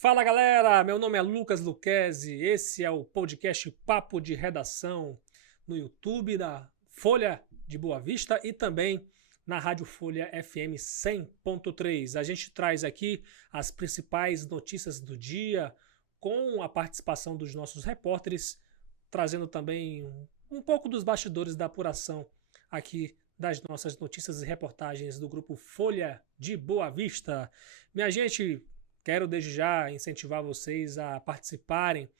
Fala galera, meu nome é Lucas Luquezzi, esse é o podcast Papo de Redação no YouTube da Folha de Boa Vista e também na Rádio Folha FM 100.3. A gente traz aqui as principais notícias do dia com a participação dos nossos repórteres, trazendo também um pouco dos bastidores da apuração aqui das nossas notícias e reportagens do grupo Folha de Boa Vista. Minha gente, quero desde já incentivar vocês a participarem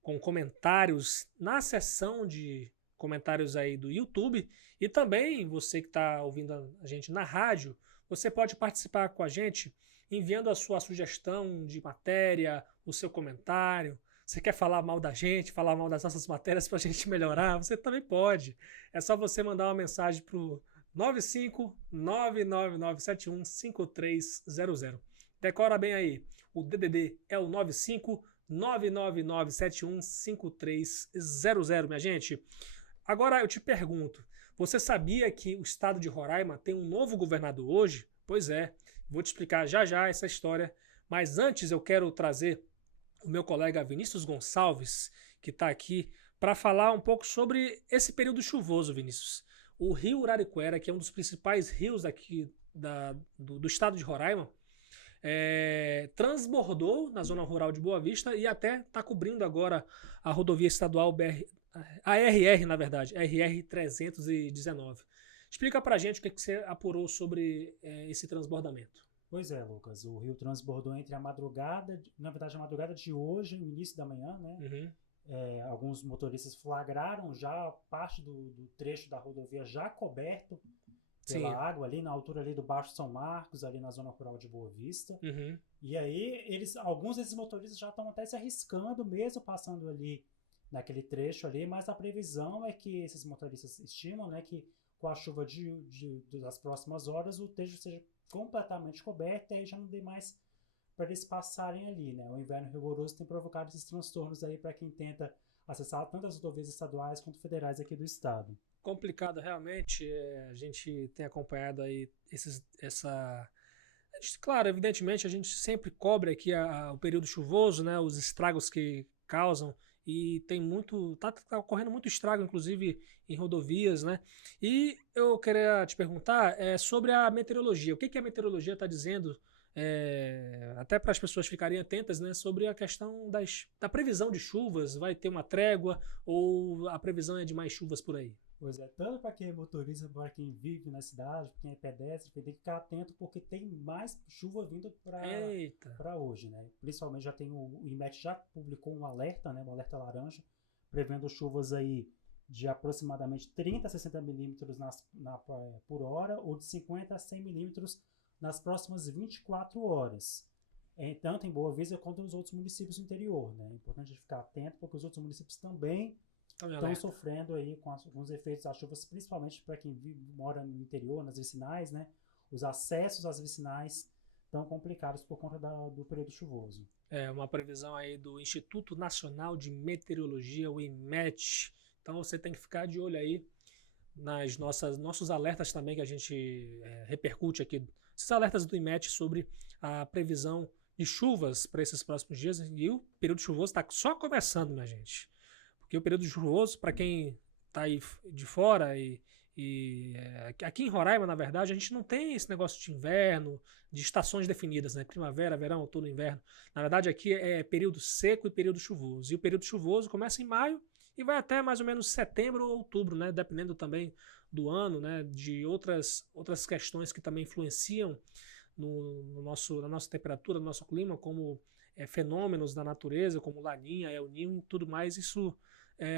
com comentários na seção de comentários aí do YouTube e também você que está ouvindo a gente na rádio, você pode participar com a gente enviando a sua sugestão de matéria, o seu comentário. Você quer falar mal da gente, falar mal das nossas matérias para a gente melhorar? Você também pode. É só você mandar uma mensagem para o 95999715300. Decora bem aí. O DDD é o 95999715300, minha gente. Agora eu te pergunto, você sabia que o estado de Roraima tem um novo governador hoje? Pois é, vou te explicar já já essa história, mas antes eu quero trazer o meu colega Vinícius Gonçalves, que está aqui, para falar um pouco sobre esse período chuvoso, Vinícius. O rio Uraricuera, que é um dos principais rios aqui do estado de Roraima, transbordou na zona rural de Boa Vista e até está cobrindo agora a rodovia estadual a RR, na verdade, RR 319. Explica pra gente o que você apurou sobre esse transbordamento. Pois é, Lucas, o rio transbordou entre a madrugada, na verdade a madrugada de hoje e o início da manhã, né? Uhum. Alguns motoristas flagraram já parte do trecho da rodovia já coberto pela Sim. água ali na altura ali do Baixo São Marcos, ali na zona rural de Boa Vista. Uhum. E aí alguns desses motoristas já estão até se arriscando mesmo passando ali naquele trecho ali, mas a previsão é que esses motoristas estimam, né, que com a chuva das próximas horas o trecho seja completamente coberto e aí já não dê mais para eles passarem ali, né? O inverno rigoroso tem provocado esses transtornos aí para quem tenta acessar tanto as rodovias estaduais quanto federais aqui do estado. Complicado realmente, a gente tem acompanhado aí claro, evidentemente a gente sempre cobre aqui o período chuvoso, né, os estragos que causam e tem tá ocorrendo muito estrago, inclusive em rodovias, né? E eu queria te perguntar sobre a meteorologia. O que a meteorologia está dizendo, até para as pessoas ficarem atentas, né, sobre a questão da previsão de chuvas? Vai ter uma trégua ou a previsão é de mais chuvas por aí? Pois é, tanto para quem é motorista, para quem vive na cidade, para quem é pedestre, tem que ficar atento porque tem mais chuva vindo Eita. para hoje, né? Principalmente já tem o IMET já publicou um alerta, né, um alerta laranja, prevendo chuvas aí de aproximadamente 30 a 60 milímetros por hora ou de 50 a 100 milímetros nas próximas 24 horas. Tanto em Boa Vista quanto nos outros municípios do interior, né? É importante ficar atento porque os outros municípios também estão sofrendo aí com alguns efeitos das chuvas, principalmente para quem mora no interior, nas vicinais, né? Os acessos às vicinais estão complicados por conta do período chuvoso. É uma previsão aí do Instituto Nacional de Meteorologia, o IMET. Então você tem que ficar de olho aí nas nossos alertas também que a gente repercute aqui. Esses alertas do IMET sobre a previsão de chuvas para esses próximos dias. E o período chuvoso está só começando, minha gente. Porque o período chuvoso, para quem está aí de fora aqui em Roraima, na verdade, a gente não tem esse negócio de inverno, de estações definidas, né? Primavera, verão, outono, inverno. Na verdade, aqui é período seco e período chuvoso. E o período chuvoso começa em maio e vai até mais ou menos setembro ou outubro, né? Dependendo também do ano, né? De outras questões que também influenciam na nossa temperatura, no nosso clima, como fenômenos da natureza, como Laninha, El Niño e tudo mais. Isso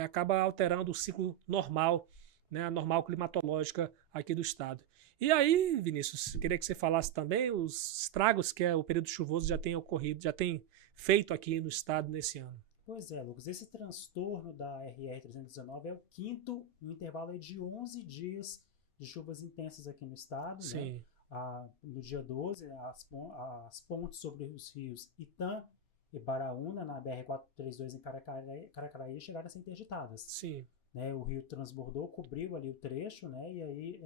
acaba alterando o ciclo normal, né, a normal climatológica aqui do estado. E aí, Vinícius, queria que você falasse também os estragos que o período chuvoso já tem ocorrido, já tem feito aqui no estado nesse ano. Pois é, Lucas, esse transtorno da RR-319 é o quinto no intervalo de 11 dias de chuvas intensas aqui no estado, Sim. né? No dia 12, as pontes sobre os rios Itã e Baraúna, na BR-432 em Caracaraí, chegaram a ser interditadas. Sim. Né? O rio transbordou, cobriu ali o trecho, né? E aí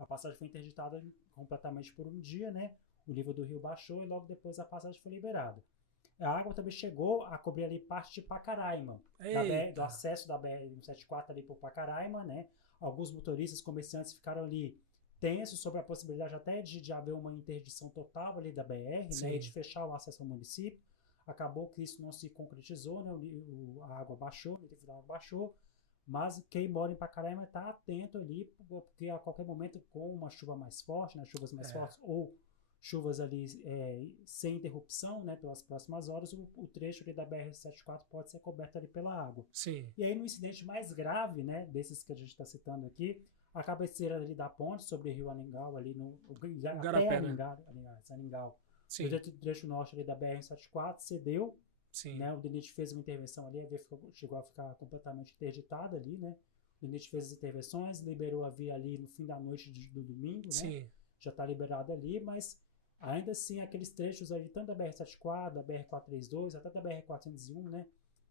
a passagem foi interditada completamente por um dia, né? O nível do rio baixou e logo depois a passagem foi liberada. a água também chegou a cobrir ali parte de Pacaraima, do acesso da BR-174 ali por Pacaraima, né? Alguns motoristas, comerciantes ficaram ali tensos sobre a possibilidade até de haver uma interdição total ali da BR, né? E de fechar o acesso ao município. Acabou que isso não se concretizou, né? A água baixou, o nível da água baixou, mas quem mora em Pacaraima está atento ali, porque a qualquer momento, com uma chuva mais forte, né? Chuvas mais fortes ou chuvas ali sem interrupção, né? Pelas próximas horas, o trecho ali da BR-174 pode ser coberto ali pela água. Sim. E aí, no incidente mais grave, né? Desses que a gente está citando aqui, a cabeceira ali da ponte sobre o rio Aningal, ali no Garapé, né? Aningal. Sim. O trecho norte ali da BR-174 cedeu. Sim. Né? O DENIT fez uma intervenção ali, a via chegou a ficar completamente interditada ali, né? O DENIT fez as intervenções, liberou a via ali no fim da noite do domingo, né? Sim. Já está liberado ali, mas ainda assim aqueles trechos ali, tanto da BR-174, da BR-432, até da BR-401, né?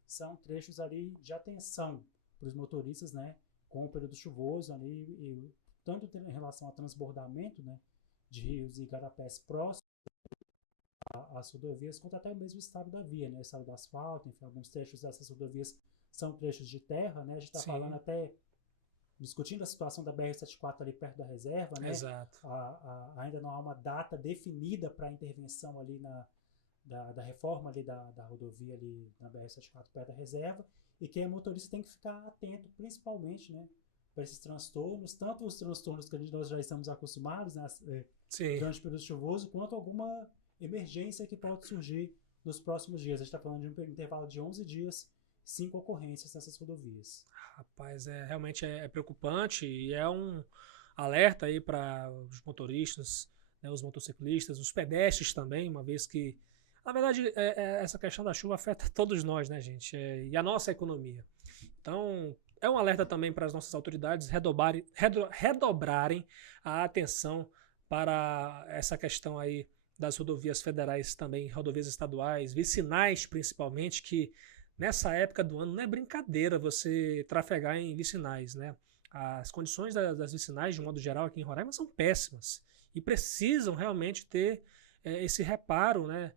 São trechos ali de atenção para os motoristas, né? Com o período chuvoso ali, e tanto em relação ao transbordamento, né? De rios e igarapés próximos as rodovias, quanto até o mesmo estado da via, né? O estado do asfalto, enfim, alguns trechos dessas rodovias são trechos de terra, né? A gente está falando até, discutindo a situação da BR-174 ali perto da reserva, né? Exato. Ainda não há uma data definida para a intervenção ali da reforma ali da rodovia ali na BR-174 perto da reserva, e quem é motorista tem que ficar atento, principalmente, né? Para esses transtornos, tanto os transtornos que nós já estamos acostumados, né? Durante o período chuvoso, quanto alguma emergência que pode surgir nos próximos dias. A gente está falando de um intervalo de 11 dias, 5 ocorrências nessas rodovias. Rapaz, realmente é preocupante e é um alerta aí para os motoristas, né, os motociclistas, os pedestres também, uma vez que, na verdade, essa questão da chuva afeta todos nós, né, gente? E a nossa economia. Então, é um alerta também para as nossas autoridades redobrarem a atenção para essa questão aí das rodovias federais também, rodovias estaduais, vicinais principalmente, que nessa época do ano não é brincadeira você trafegar em vicinais, né? As condições das vicinais, de um modo geral, aqui em Roraima são péssimas e precisam realmente ter esse reparo, né?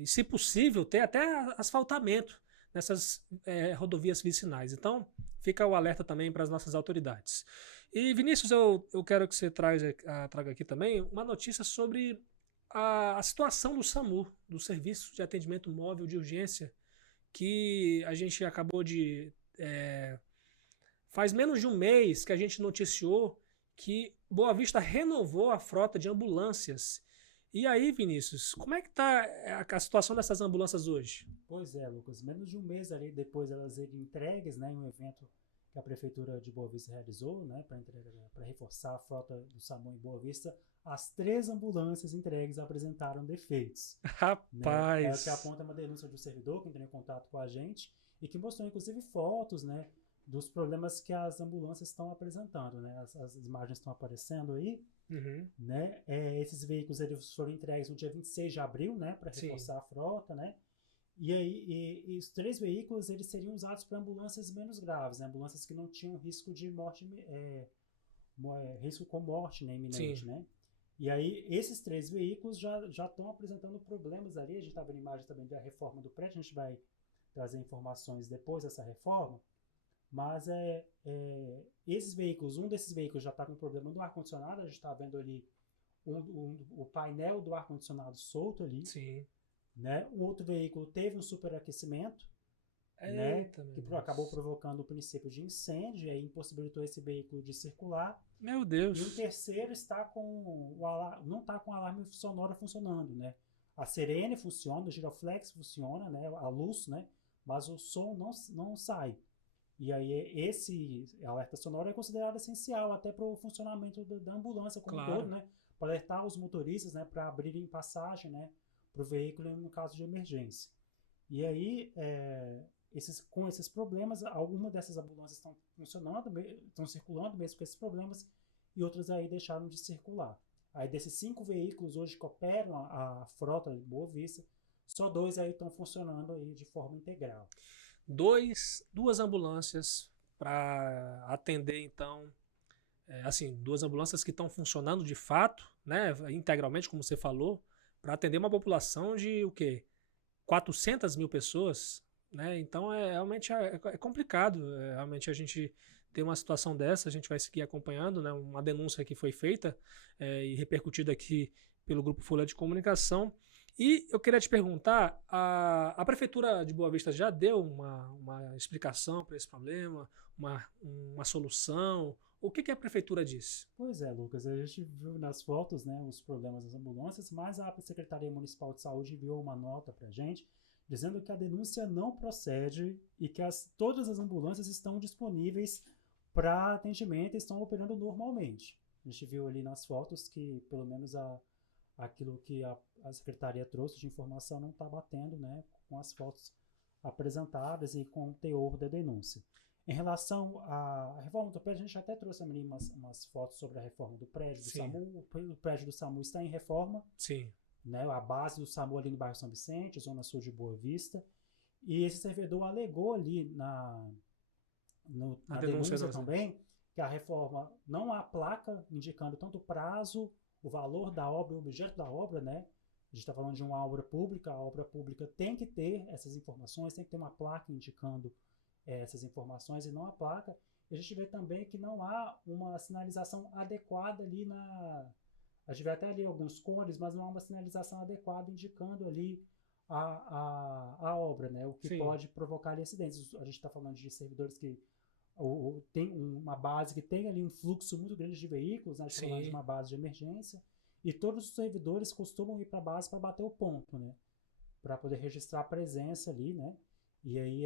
E, se possível, ter até asfaltamento nessas rodovias vicinais. Então, fica o alerta também para as nossas autoridades. E, Vinícius, eu quero que você traga aqui também uma notícia sobre a situação do SAMU, do Serviço de Atendimento Móvel de Urgência, que a gente acabou de... faz menos de um mês que a gente noticiou que Boa Vista renovou a frota de ambulâncias. E aí, Vinícius, como é que está a situação dessas ambulâncias hoje? Pois é, Lucas, menos de um mês ali depois elas serem entregues, né, em um evento que a Prefeitura de Boa Vista realizou, né, para reforçar a frota do SAMU em Boa Vista, as 3 ambulâncias entregues apresentaram defeitos. Rapaz! Né? É o que aponta uma denúncia do servidor que entrou em contato com a gente e que mostrou, inclusive, fotos, né, dos problemas que as ambulâncias estão apresentando, né? As imagens estão aparecendo aí, né? Esses veículos eles foram entregues no dia 26 de abril, né, para reforçar a frota, né? E aí, os 3 veículos eles seriam usados para ambulâncias menos graves, né? Ambulâncias que não tinham risco de morte, risco com morte, né, iminente, né? E aí, esses 3 veículos já estão apresentando problemas ali. A gente está vendo imagens também da reforma do prédio, a gente vai trazer informações depois dessa reforma. Mas esses veículos, um desses veículos já está com problema no ar-condicionado, a gente está vendo ali o painel do ar-condicionado solto ali. Sim. Né? O outro veículo teve um superaquecimento, né? Que acabou provocando o princípio de incêndio e aí impossibilitou esse veículo de circular. Meu Deus! E o terceiro está com não está com o alarme sonoro funcionando, né? A sirene funciona, o giroflex funciona, né? A luz, né? Mas o som não sai. E aí esse alerta sonoro é considerado essencial até para o funcionamento da ambulância como um todo, né? Para alertar os motoristas, né? Para abrirem passagem, né? Para o veículo no caso de emergência. E aí, com esses problemas, algumas dessas ambulâncias estão funcionando, estão circulando mesmo com esses problemas, e outras aí deixaram de circular. Aí desses 5 veículos hoje que operam a frota de Boa Vista, só 2 aí estão funcionando aí de forma integral. 2 ambulâncias para atender, então, assim, 2 ambulâncias que estão funcionando de fato, né, integralmente, como você falou, para atender uma população de o quê? 400 mil pessoas, né? Então, realmente é complicado. Realmente a gente tem uma situação dessa, a gente vai seguir acompanhando, né? Uma denúncia que foi feita e repercutida aqui pelo Grupo Folha de Comunicação. E eu queria te perguntar, a Prefeitura de Boa Vista já deu uma explicação para esse problema, uma solução? O que a Prefeitura disse? Pois é, Lucas, a gente viu nas fotos, né, os problemas das ambulâncias, mas a Secretaria Municipal de Saúde enviou uma nota para a gente, dizendo que a denúncia não procede e que todas as ambulâncias estão disponíveis para atendimento e estão operando normalmente. A gente viu ali nas fotos que, pelo menos, aquilo que a Secretaria trouxe de informação não está batendo, né, com as fotos apresentadas e com o teor da denúncia. Em relação à reforma do prédio, a gente até trouxe ali umas fotos sobre a reforma do prédio do SAMU. O prédio do SAMU está em reforma. Sim. Né, a base do SAMU ali no bairro São Vicente, zona sul de Boa Vista. E esse servidor alegou ali na denúncia também que a reforma não há placa indicando tanto o prazo, o valor da obra, o objeto da obra, né? A gente está falando de uma obra pública, a obra pública tem que ter essas informações, tem que ter uma placa indicando essas informações e não a placa. E a gente vê também que não há uma sinalização adequada ali a gente vê até ali alguns cones, mas não há uma sinalização adequada indicando ali a obra, né? O que Sim. pode provocar ali acidentes. A gente está falando de servidores que tem uma base que tem ali um fluxo muito grande de veículos, né? A gente está falando de uma base de emergência, e todos os servidores costumam ir para a base para bater o ponto, né? Para poder registrar a presença ali, né? E aí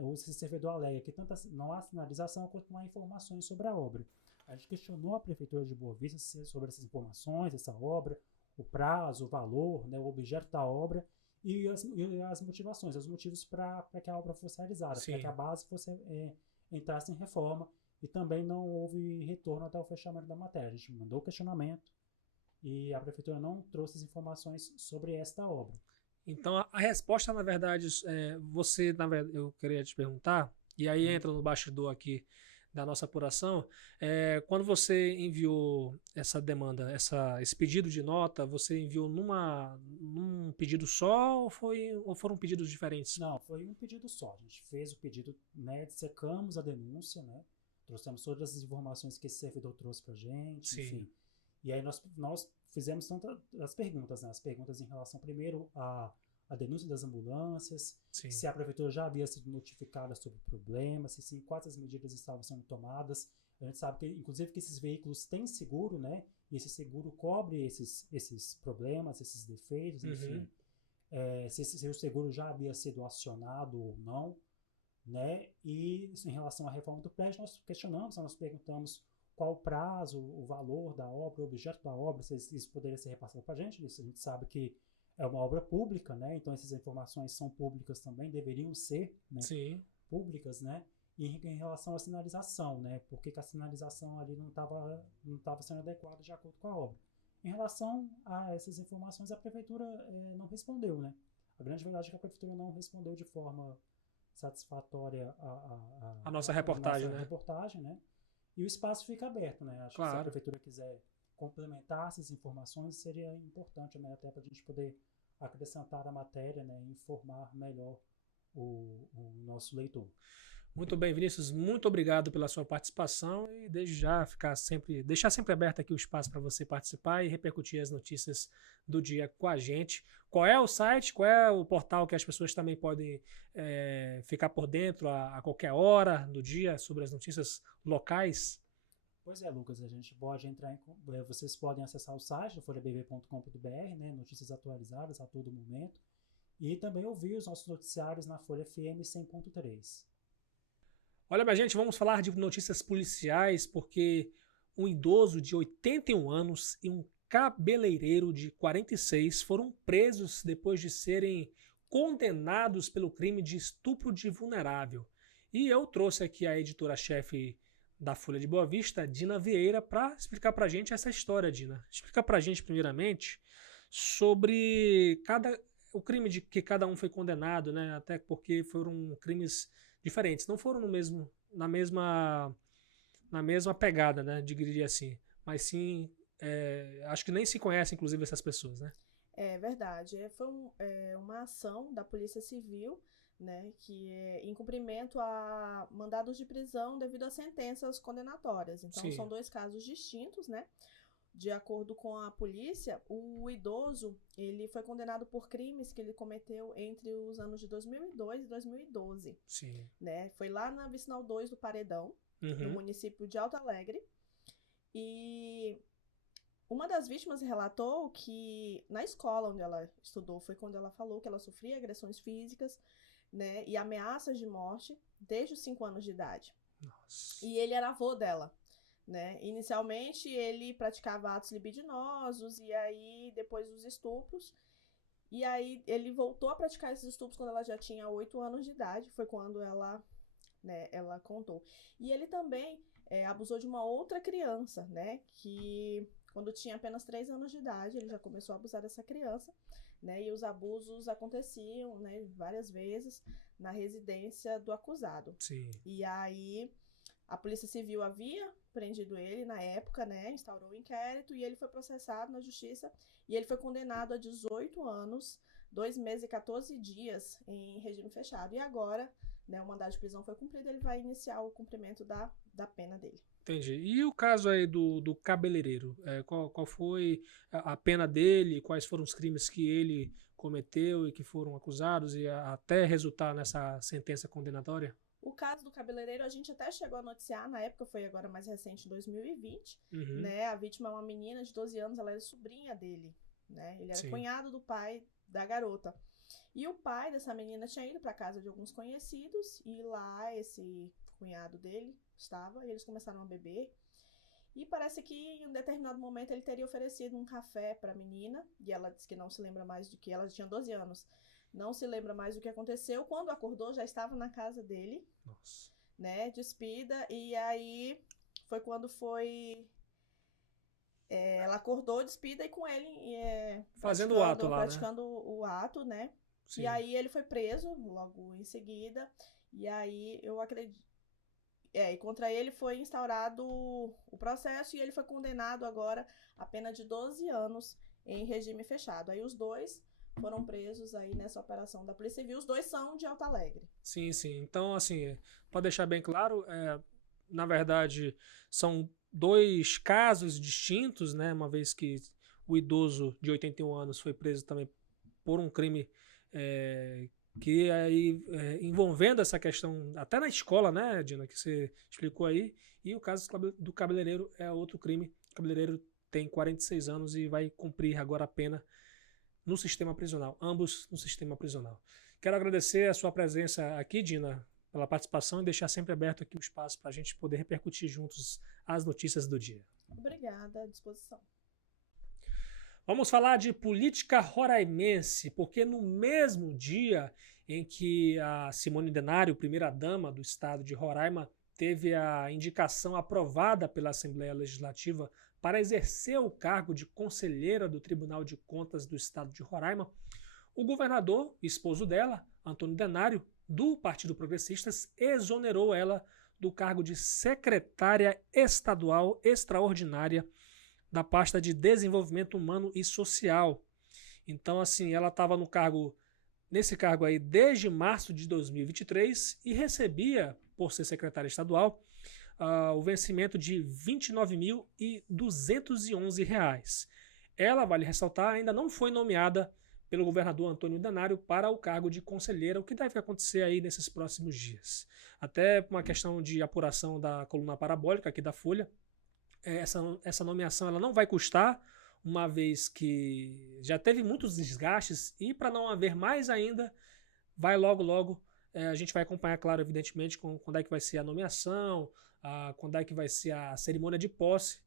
o servidor alega que tanto não há sinalização quanto não há informações sobre a obra. A gente questionou a Prefeitura de Boa Vista sobre essas informações, essa obra, o prazo, o valor, né, o objeto da obra e as motivações, os motivos para que a obra fosse realizada, para que a base entrasse em reforma, e também não houve retorno até o fechamento da matéria. A gente mandou o questionamento e a Prefeitura não trouxe as informações sobre esta obra. Então, a resposta, na verdade, eu queria te perguntar, e aí entra no bastidor aqui da nossa apuração, quando você enviou essa demanda, esse pedido de nota, você enviou num pedido só ou foram pedidos diferentes? Não, foi um pedido só. A gente fez o pedido, né, dissecamos a denúncia, né, trouxemos todas as informações que esse servidor trouxe pra gente, Sim. Enfim. E aí nós fizemos tantas as perguntas, né, as perguntas em relação primeiro a denúncia das ambulâncias, Sim. Se a prefeitura já havia sido notificada sobre o problema, se sim, quais as medidas estavam sendo tomadas. A gente sabe que, inclusive, que esses veículos têm seguro, né? E esse seguro cobre esses problemas, esses defeitos, enfim. Se o seguro já havia sido acionado ou não, né? E em relação à reforma do prédio, nós questionamos, nós perguntamos qual o prazo, o valor da obra, o objeto da obra, se isso poderia ser repassado para a gente. Isso a gente sabe que é uma obra pública, né? Então essas informações são públicas também, deveriam ser, né? Sim. Públicas, né? E em relação à sinalização, né? Por que a sinalização ali não estava sendo adequada de acordo com a obra? Em relação a essas informações, a prefeitura não respondeu, né? A grande verdade é que a prefeitura não respondeu de forma satisfatória a nossa reportagem, né? Né? E o espaço fica aberto, né? Acho que se a prefeitura quiser complementar essas informações, seria importante, né, até para a gente poder acrescentar a matéria, né, e informar melhor o nosso leitor. Muito bem, Vinícius, muito obrigado pela sua participação e desde já deixar sempre aberto aqui o espaço para você participar e repercutir as notícias do dia com a gente. Qual é o site, qual é o portal que as pessoas também podem ficar por dentro a qualquer hora do dia sobre as notícias locais? Pois é, Lucas, a gente pode entrar vocês podem acessar o site do folhabv.com.br, né, notícias atualizadas a todo momento, e também ouvir os nossos noticiários na Folha FM 100.3. Olha, minha gente, vamos falar de notícias policiais, porque um idoso de 81 anos e um cabeleireiro de 46 foram presos depois de serem condenados pelo crime de estupro de vulnerável. E eu trouxe aqui a editora-chefe da Folha de Boa Vista, Dina Vieira, para explicar para a gente essa história, Dina. Explica para a gente, primeiramente, sobre o crime de que cada um foi condenado, né? Até porque foram crimes diferentes, não foram na mesma pegada, né? Diria assim. Mas sim, acho que nem se conhecem, inclusive, essas pessoas, né? É verdade. Foi uma ação da Polícia Civil, né, que é em cumprimento a mandados de prisão devido a sentenças condenatórias. Então, Sim, são dois casos distintos, né? De acordo com a polícia, o idoso ele foi condenado por crimes que ele cometeu entre os anos de 2002 e 2012, sim. né? Foi lá na Vicinal 2 do Paredão, no Uhum. município de Alto Alegre. E uma das vítimas relatou que na escola onde ela estudou foi quando ela falou que ela sofria agressões físicas, né, e ameaças de morte desde os 5 anos de idade. Nossa. E ele era avô dela, né? Inicialmente ele praticava atos libidinosos e aí depois os estupros. E aí ele voltou a praticar esses estupros quando ela já tinha 8 anos de idade, foi quando ela, né, ela contou. E ele também abusou de uma outra criança, né, que quando tinha apenas 3 anos de idade, ele já começou a abusar dessa criança, né, e os abusos aconteciam, né, várias vezes na residência do acusado. Sim. E aí a Polícia Civil havia prendido ele na época, né, instaurou o inquérito e ele foi processado na justiça e ele foi condenado a 18 anos, 2 meses e 14 dias em regime fechado. E agora, né, o mandado de prisão foi cumprido, ele vai iniciar o cumprimento da pena dele. Entendi. E o caso aí do cabeleireiro? Qual foi a pena dele? Quais foram os crimes que ele cometeu e que foram acusados e até resultar nessa sentença condenatória? O caso do cabeleireiro a gente até chegou a noticiar, na época foi agora mais recente, em 2020, Uhum. né? A vítima é uma menina de 12 anos, ela era sobrinha dele, né? Ele era Sim. cunhado do pai da garota. E o pai dessa menina tinha ido para casa de alguns conhecidos e lá esse cunhado dele estava e eles começaram a beber. E parece que em um determinado momento ele teria oferecido um café para a menina e ela disse que não se lembra mais do que ela tinha 12 anos. Não se lembra mais do que aconteceu. Quando acordou, já estava na casa dele, Nossa. né, despida. E aí foi quando ela acordou despida e com ele Fazendo o ato lá, né? praticando o ato, né? Sim. E aí ele foi preso logo em seguida. E aí eu acredito. E contra ele foi instaurado o processo e ele foi condenado agora a pena de 12 anos em regime fechado. Aí os dois foram presos aí nessa operação da Polícia Civil. Os dois são de Alto Alegre. Sim, sim. Então, assim, para deixar bem claro, na verdade, são dois casos distintos, né? Uma vez que o idoso de 81 anos foi preso também por um crime que aí envolvendo essa questão, até na escola, né, Dina, que você explicou aí, e o caso do cabeleireiro é outro crime. O cabeleireiro tem 46 anos e vai cumprir agora a pena no sistema prisional, ambos no sistema prisional. Quero agradecer a sua presença aqui, Dina, pela participação e deixar sempre aberto aqui o espaço para a gente poder repercutir juntos as notícias do dia. Obrigada, à disposição. Vamos falar de política roraimense, porque no mesmo dia em que a Simone Denário, primeira-dama do estado de Roraima, teve a indicação aprovada pela Assembleia Legislativa para exercer o cargo de conselheira do Tribunal de Contas do estado de Roraima, o governador, esposo dela, Antônio Denário, do Partido Progressistas, exonerou ela do cargo de secretária estadual extraordinária da pasta de Desenvolvimento Humano e Social. Então, assim, ela estava nesse cargo aí desde março de 2023 e recebia, por ser secretária estadual, o vencimento de R$ 29.211. Ela, vale ressaltar, ainda não foi nomeada pelo governador Antônio Denário para o cargo de conselheira, o que deve acontecer aí nesses próximos dias. Até por uma questão de apuração da coluna parabólica aqui da Folha, essa nomeação ela não vai custar, uma vez que já teve muitos desgastes e para não haver mais ainda, vai logo, a gente vai acompanhar, claro, evidentemente, quando é que vai ser a nomeação, quando é que vai ser a cerimônia de posse,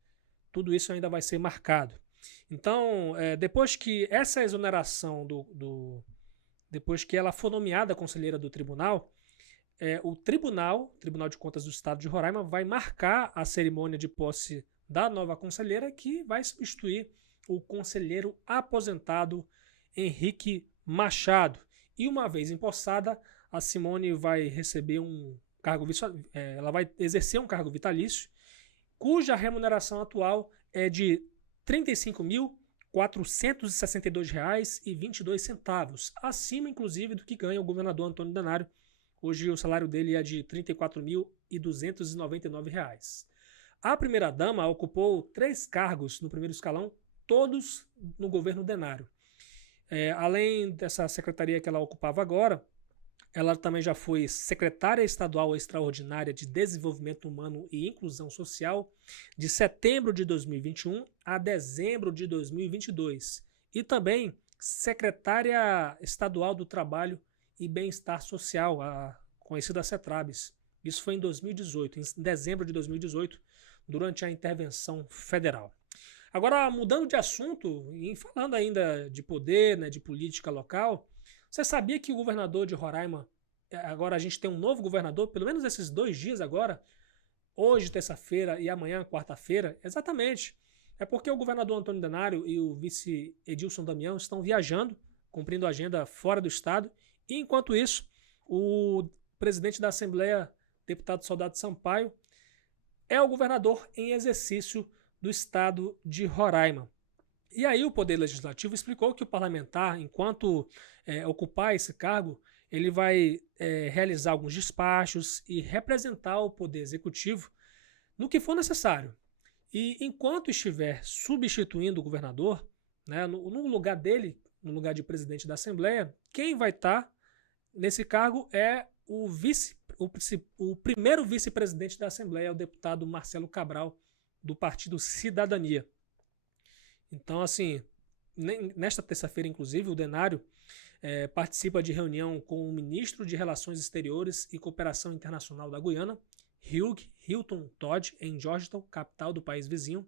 tudo isso ainda vai ser marcado. Então, depois que essa exoneração depois que ela for nomeada conselheira do tribunal, o Tribunal de Contas do Estado de Roraima vai marcar a cerimônia de posse da nova conselheira, que vai substituir o conselheiro aposentado Henrique Machado. E uma vez empossada, a Simone vai receber ela vai exercer um cargo vitalício, cuja remuneração atual é de R$ R$ 462,22, acima, inclusive, do que ganha o governador Antônio Denário. Hoje o salário dele é de R$ 34.299. A primeira-dama ocupou 3 cargos no primeiro escalão, todos no governo Denário. Além dessa secretaria que ela ocupava agora, ela também já foi secretária estadual extraordinária de Desenvolvimento Humano e Inclusão Social de setembro de 2021 a dezembro de 2022 e também secretária estadual do Trabalho e Bem-Estar Social, a conhecida CETRABS. Isso foi em 2018, em dezembro de 2018, durante a intervenção federal. Agora, mudando de assunto e falando ainda de poder, né, de política local, você sabia que o governador de Roraima, agora a gente tem um novo governador, pelo menos esses 2 dias agora, hoje, terça-feira, e amanhã, quarta-feira? Exatamente. É porque o governador Antônio Denário e o vice Edilson Damião estão viajando, cumprindo a agenda fora do estado, e enquanto isso, o presidente da Assembleia, deputado Soldado Sampaio, é o governador em exercício do estado de Roraima. E aí o Poder Legislativo explicou que o parlamentar, enquanto ocupar esse cargo, ele vai realizar alguns despachos e representar o Poder Executivo no que for necessário. E enquanto estiver substituindo o governador, né, no lugar dele, no lugar de presidente da Assembleia, quem vai estar nesse cargo é o primeiro vice-presidente da Assembleia, o deputado Marcelo Cabral, do Partido Cidadania. Então, assim, nesta terça-feira, inclusive, o Denário participa de reunião com o ministro de Relações Exteriores e Cooperação Internacional da Guiana, Hugh Hilton Todd, em Georgetown, capital do país vizinho.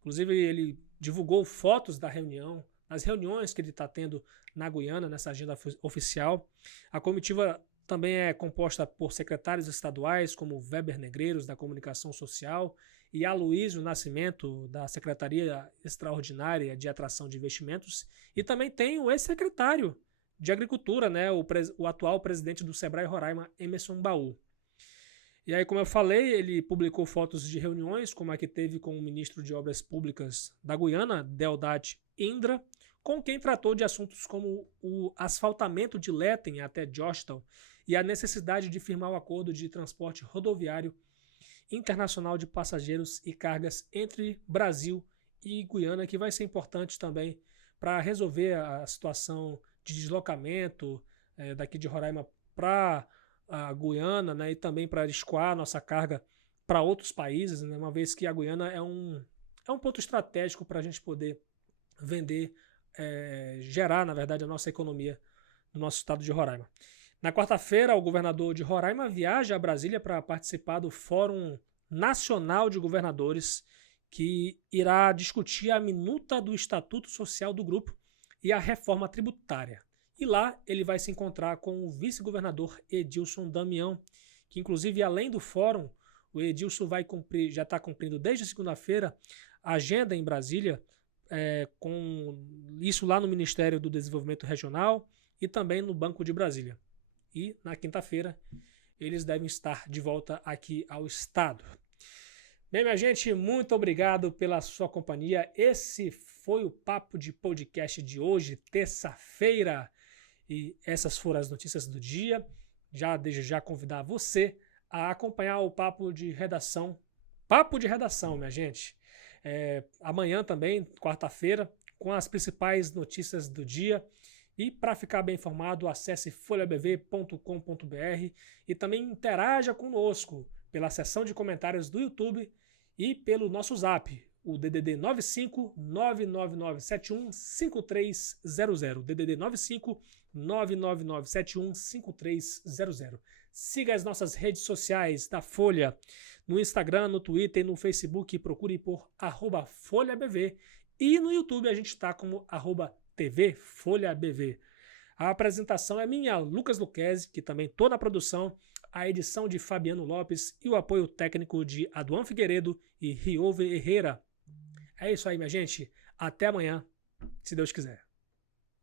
Inclusive, ele divulgou fotos da reunião, as reuniões que ele está tendo na Guiana, nessa agenda oficial. A comitiva também é composta por secretários estaduais, como Weber Negreiros, da Comunicação Social, e Aloysio Nascimento, da Secretaria Extraordinária de Atração de Investimentos, e também tem o ex-secretário de Agricultura, né, o atual presidente do Sebrae Roraima, Emerson Baú. E aí, como eu falei, ele publicou fotos de reuniões, como a que teve com o ministro de Obras Públicas da Guiana, Deodat Indra, com quem tratou de assuntos como o asfaltamento de Letem até Georgetown e a necessidade de firmar o acordo de transporte rodoviário internacional de passageiros e cargas entre Brasil e Guiana, que vai ser importante também para resolver a situação de deslocamento daqui de Roraima para a Guiana, né, e também para escoar nossa carga para outros países, né, uma vez que a Guiana é um ponto estratégico para a gente poder vender, gerar, na verdade, a nossa economia no nosso estado de Roraima. Na quarta-feira, o governador de Roraima viaja a Brasília para participar do Fórum Nacional de Governadores, que irá discutir a minuta do Estatuto Social do grupo e a reforma tributária. E lá ele vai se encontrar com o vice-governador Edilson Damião, que inclusive, além do fórum, o Edilson já está cumprindo desde segunda-feira a agenda em Brasília, com isso lá no Ministério do Desenvolvimento Regional e também no Banco de Brasília. E na quinta-feira eles devem estar de volta aqui ao estado. Bem, minha gente, muito obrigado pela sua companhia. Esse foi o Papo de Podcast de hoje, terça-feira. E essas foram as notícias do dia. Desde já convidar você a acompanhar o Papo de Redação. Papo de Redação, minha gente. Amanhã também, quarta-feira, com as principais notícias do dia. E para ficar bem informado, acesse folhabv.com.br e também interaja conosco pela seção de comentários do YouTube e pelo nosso Zap, o DDD 95 99971 5300. DDD 95 99971 5300. Siga as nossas redes sociais da Folha, no Instagram, no Twitter e no Facebook. Procure por @FolhaBV. E no YouTube a gente está como @TV Folha BV. A apresentação é minha, Lucas Luquezzi, que também estou na produção, a edição de Fabiano Lopes e o apoio técnico de Aduan Figueiredo e Riove Herrera. É isso aí, minha gente. Até amanhã, se Deus quiser.